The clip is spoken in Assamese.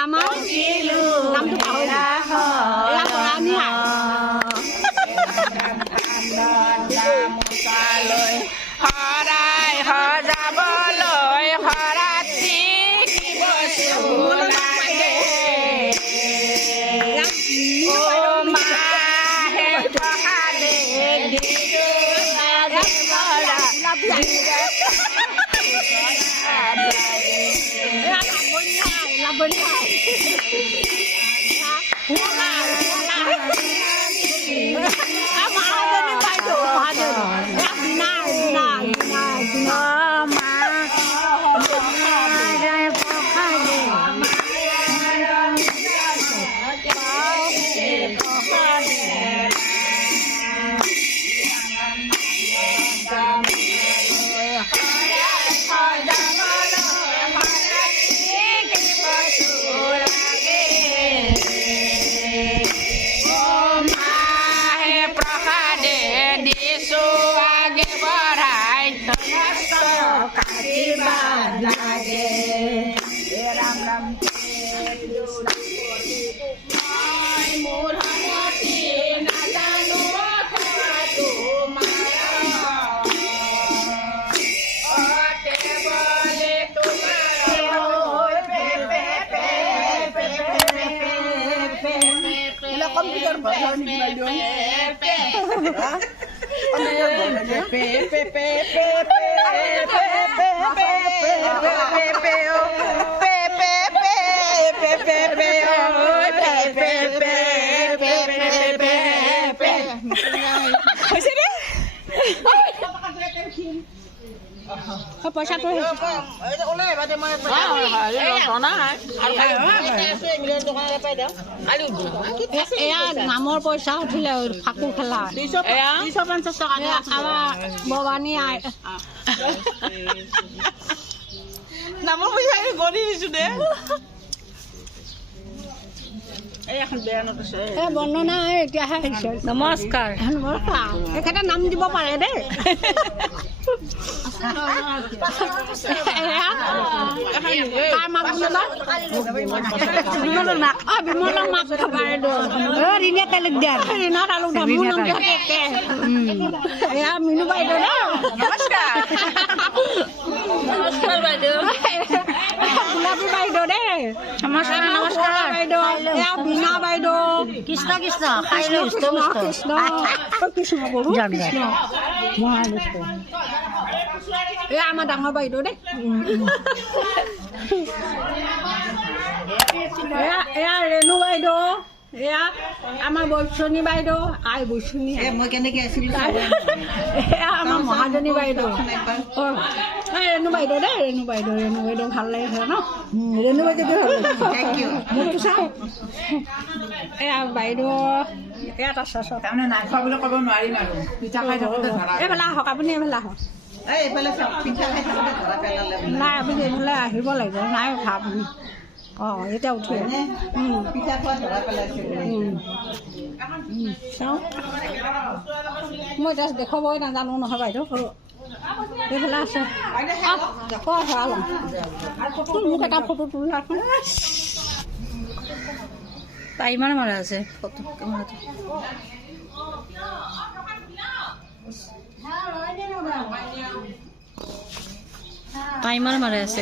আমাৰ নামটো পাহৰিলা এয়া বৰানী সদায় সজাবলৈ সৰাতি লাগে মাহে প্ৰসাদে পইচাটো এয়া নামৰ পইচা উঠিলে ফাকু খেলা 250 টকা আমাৰ ভৱানী আই নামৰ পইচা গণি দিছো দে বৰ্ণনা এতিয়াহে আহিছে নমস্কাৰ নমস্কাৰ এখেতে নাম দিব পাৰে দেই বিমলৰ মাক ৰিণা তালুকদাৰ ৰিণা তালুকদাৰ মোৰ নামটো একে এয়া মিনু বাইদেউ নমস্কাৰ নমস্কাৰ বাইদেউ গোলাপী বাইদেউ দেই নমস্কাৰ নমস্কাৰ বাইদেউ এয়া বীণা বাইদেউ কৃষ্ণ কৃষ্ণ কৃষ্ণ কৃষ্ণ কৃষ্ণ বহু কৃষ্ণ মহাবিষ্ণু এয়া আমাৰ ডাঙৰ বাইদেউ দেই এয়া ৰেণু বাইদেউ এয়া আমাৰ বৈষ্ণী বাইদেউ আই বৈষ্ণী মই কেনেকে আছিলো এয়া আমাৰ মহাজনী বাইদেউ ৰেণু বাইদেউ দেই ৰেণু বাইদেউ ভাল লাগিছে ন ৰেণু বাইদেউ মোৰটো চাওঁ এয়া বাইদেউ ইয়াত আছে তাৰমানে নাই খোৱা বুলি ক'ব নোৱাৰিম আৰু পিঠা খাই থাকোঁতে এইফালে আহক আপুনি এইফালে আহক এইফালে পিঠা খাই থাকোঁতে ধৰা পেলালে নাই আপুনি এইফালে আহিব লাগিব নাই উঠা আপুনি অঁ এতিয়া উঠি পিঠা খোৱা ধৰা পেলাইছে চাওঁ মই এতিয়া দেখুৱাবই নাজানো নহয় বাইদেউ এইফালে আছে ধৰা ল'ম মোক এটা ফটো তোলাচোন তাই ইমান মাৰা আছে ফটো কেমেৰাটো টাইমাৰ মাৰে আছে